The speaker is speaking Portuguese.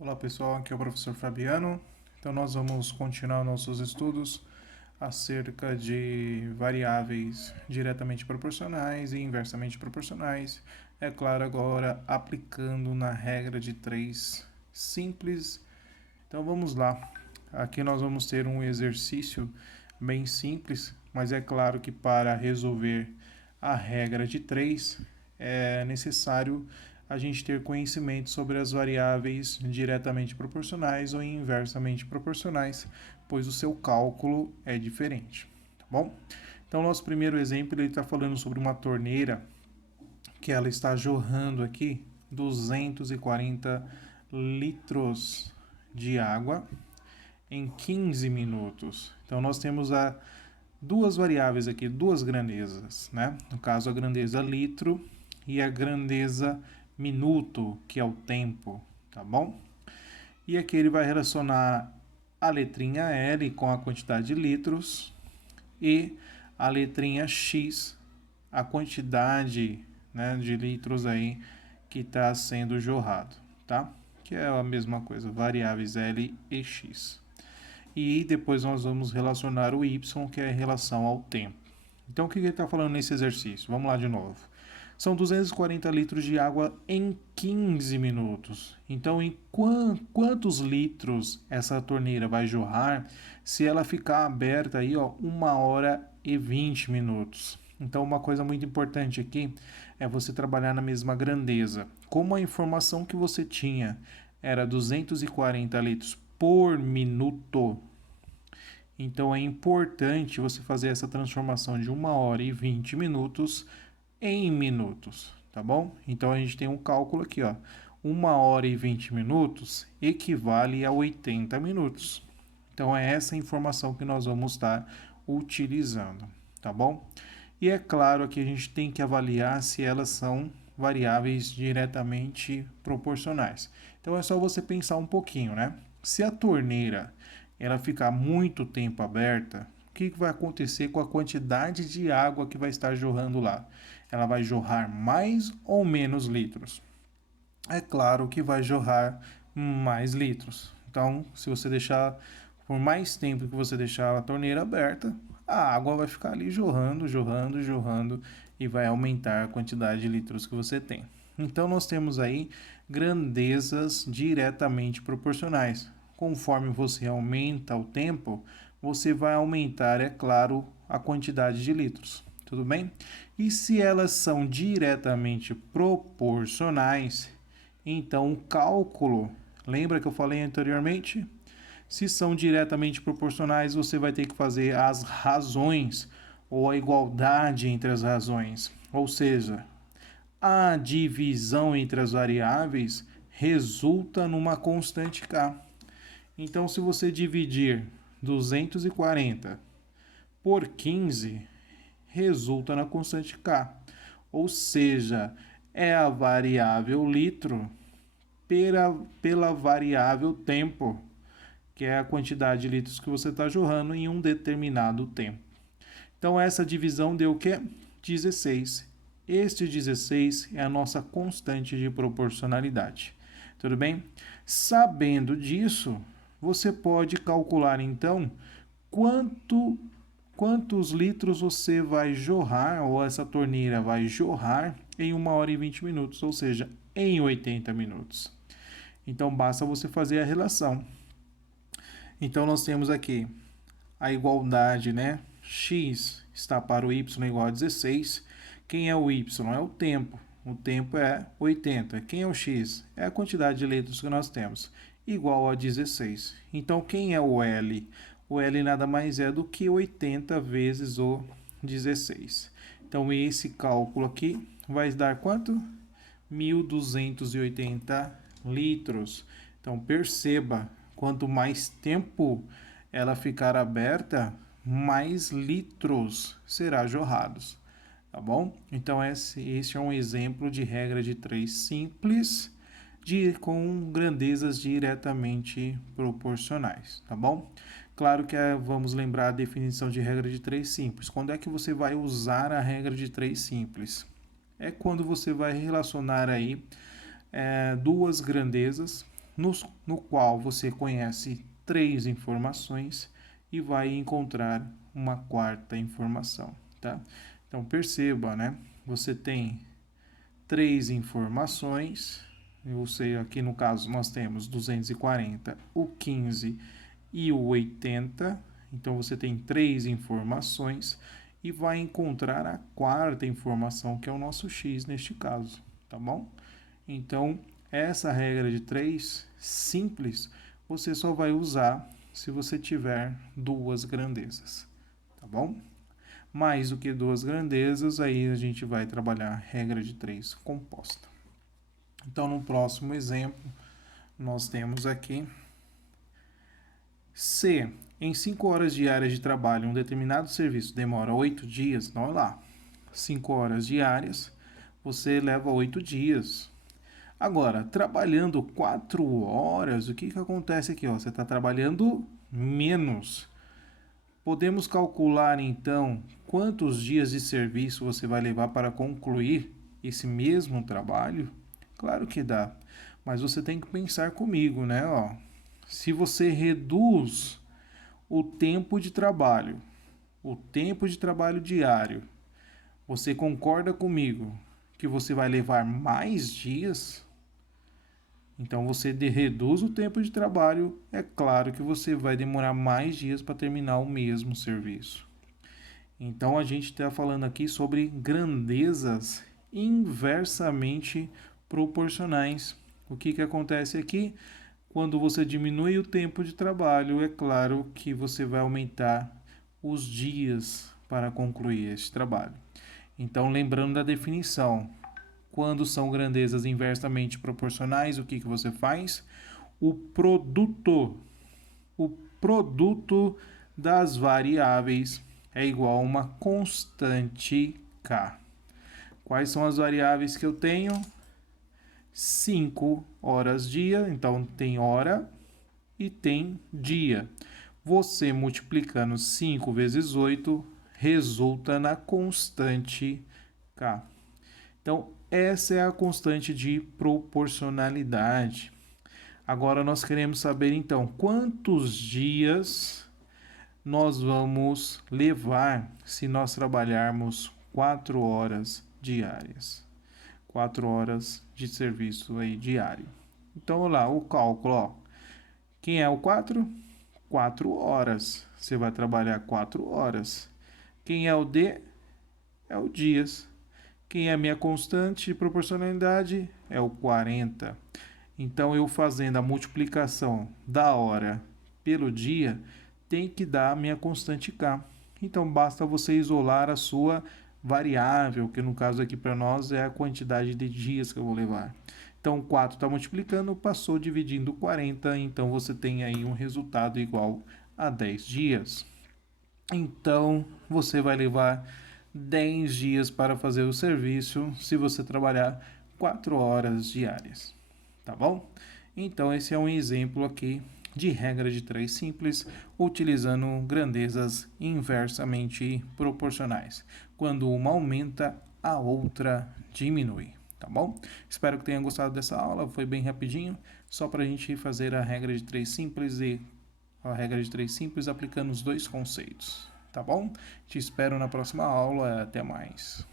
Olá pessoal, aqui é o professor Fabiano. Então nós vamos continuar nossos estudos acerca de variáveis diretamente proporcionais e inversamente proporcionais. É claro, agora aplicando na regra de 3 simples. Então vamos lá. Aqui nós vamos ter um exercício bem simples, mas é claro que para resolver a regra de 3 é necessário a gente ter conhecimento sobre as variáveis diretamente proporcionais ou inversamente proporcionais, pois o seu cálculo é diferente, tá bom? Então, nosso primeiro exemplo, ele está falando sobre uma torneira que ela está jorrando aqui 240 litros de água em 15 minutos. Então, nós temos duas variáveis aqui, duas grandezas, né? No caso, a grandeza litro e a grandeza minuto, que é o tempo, tá bom? E aqui ele vai relacionar a letrinha L com a quantidade de litros e a letrinha X, a quantidade, né, de litros aí que está sendo jorrado, tá? Que é a mesma coisa, variáveis L e X. E depois nós vamos relacionar o y, que é em relação ao tempo. Então, o que ele está falando nesse exercício? Vamos lá de novo. São 240 litros de água em 15 minutos. Então, em quantos litros essa torneira vai jorrar se ela ficar aberta aí, ó, 1 hora e 20 minutos? Então, uma coisa muito importante aqui é você trabalhar na mesma grandeza. Como a informação que você tinha era 240 litros por minuto, então é importante você fazer essa transformação de 1 hora e 20 minutos em minutos, tá bom? Então a gente tem um cálculo aqui, ó. 1 hora e 20 minutos equivale a 80 minutos. Então é essa informação que nós vamos estar utilizando, tá bom? E é claro que a gente tem que avaliar se elas são variáveis diretamente proporcionais. Então é só você pensar um pouquinho, né? Se a torneira ela ficar muito tempo aberta, o que vai acontecer com a quantidade de água que vai estar jorrando lá? Ela vai jorrar mais ou menos litros? É claro que vai jorrar mais litros. Então, se você deixar por mais tempo que você deixar a torneira aberta, a água vai ficar ali jorrando, jorrando, jorrando e vai aumentar a quantidade de litros que você tem. Então, nós temos aí grandezas diretamente proporcionais. Conforme você aumenta o tempo, você vai aumentar, é claro, a quantidade de litros. Tudo bem? E se elas são diretamente proporcionais, então o cálculo, lembra que eu falei anteriormente? Se são diretamente proporcionais, você vai ter que fazer as razões ou a igualdade entre as razões. Ou seja, a divisão entre as variáveis resulta numa constante k. Então, se você dividir 240 por 15, resulta na constante k. Ou seja, é a variável litro pela variável tempo, que é a quantidade de litros que você está jorrando em um determinado tempo. Então, essa divisão deu o quê? 16. Este 16 é a nossa constante de proporcionalidade. Tudo bem? Sabendo disso, você pode calcular, então, quantos litros você vai jorrar, ou essa torneira vai jorrar, em 1 hora e 20 minutos, ou seja, em 80 minutos. Então, basta você fazer a relação. Então, nós temos aqui a igualdade, né? X está para o y igual a 16. Quem é o y? É o tempo. O tempo é 80. Quem é o x? É a quantidade de litros que nós temos, igual a 16. Então, quem é o L? O L nada mais é do que 80 vezes o 16. Então, esse cálculo aqui vai dar quanto? 1.280 litros. Então, perceba, quanto mais tempo ela ficar aberta, mais litros será jorrados, tá bom? Então esse é um exemplo de regra de 3 simples, com grandezas diretamente proporcionais, tá bom? Claro que vamos lembrar a definição de regra de 3 simples. Quando é que você vai usar a regra de 3 simples? É quando você vai relacionar aí duas grandezas, no qual você conhece 3 informações e vai encontrar uma quarta informação, tá? Então perceba, né? Você tem 3 informações, eu sei aqui no caso nós temos 240, o 15 e o 80, então você tem 3 informações e vai encontrar a quarta informação, que é o nosso x neste caso, tá bom? Então, essa regra de 3 simples, você só vai usar se você tiver 2 grandezas, tá bom? Mais do que 2 grandezas, aí a gente vai trabalhar a regra de 3 composta. Então, no próximo exemplo, nós temos aqui: se em 5 horas diárias de trabalho um determinado serviço demora 8 dias, então olha lá, 5 horas diárias, você leva 8 dias. Agora, trabalhando 4 horas, o que acontece aqui? Ó? Você está trabalhando menos. Podemos calcular, então, quantos dias de serviço você vai levar para concluir esse mesmo trabalho? Claro que dá, mas você tem que pensar comigo, né? Ó, se você reduz o tempo de trabalho diário, você concorda comigo que você vai levar mais dias? Então você reduz o tempo de trabalho, é claro que você vai demorar mais dias para terminar o mesmo serviço. Então a gente está falando aqui sobre grandezas inversamente proporcionais. O que acontece aqui? Quando você diminui o tempo de trabalho, é claro que você vai aumentar os dias para concluir este trabalho. Então, lembrando da definição, quando são grandezas inversamente proporcionais, o que você faz? O produto das variáveis é igual a uma constante K. Quais são as variáveis que eu tenho? 5 horas dia, então tem hora e tem dia. Você multiplicando 5 vezes 8 resulta na constante K. Então, essa é a constante de proporcionalidade. Agora nós queremos saber então quantos dias nós vamos levar se nós trabalharmos 4 horas diárias. 4 horas de serviço aí diário. Então, olha lá, o cálculo, ó. Quem é o 4? 4 horas. Você vai trabalhar 4 horas. Quem é o D? É o dias. Quem é a minha constante de proporcionalidade? É o 40. Então, eu fazendo a multiplicação da hora pelo dia, tem que dar a minha constante K. Então, basta você isolar a sua variável, que no caso aqui para nós é a quantidade de dias que eu vou levar. Então, 4 está multiplicando, passou dividindo 40, então você tem aí um resultado igual a 10 dias. Então, você vai levar 10 dias para fazer o serviço se você trabalhar 4 horas diárias, tá bom? Então, esse é um exemplo aqui de regra de 3 simples, utilizando grandezas inversamente proporcionais. Quando uma aumenta, a outra diminui, tá bom? Espero que tenham gostado dessa aula, foi bem rapidinho, só para a gente fazer a regra de 3 simples e a regra de 3 simples aplicando os dois conceitos, tá bom? Te espero na próxima aula, até mais.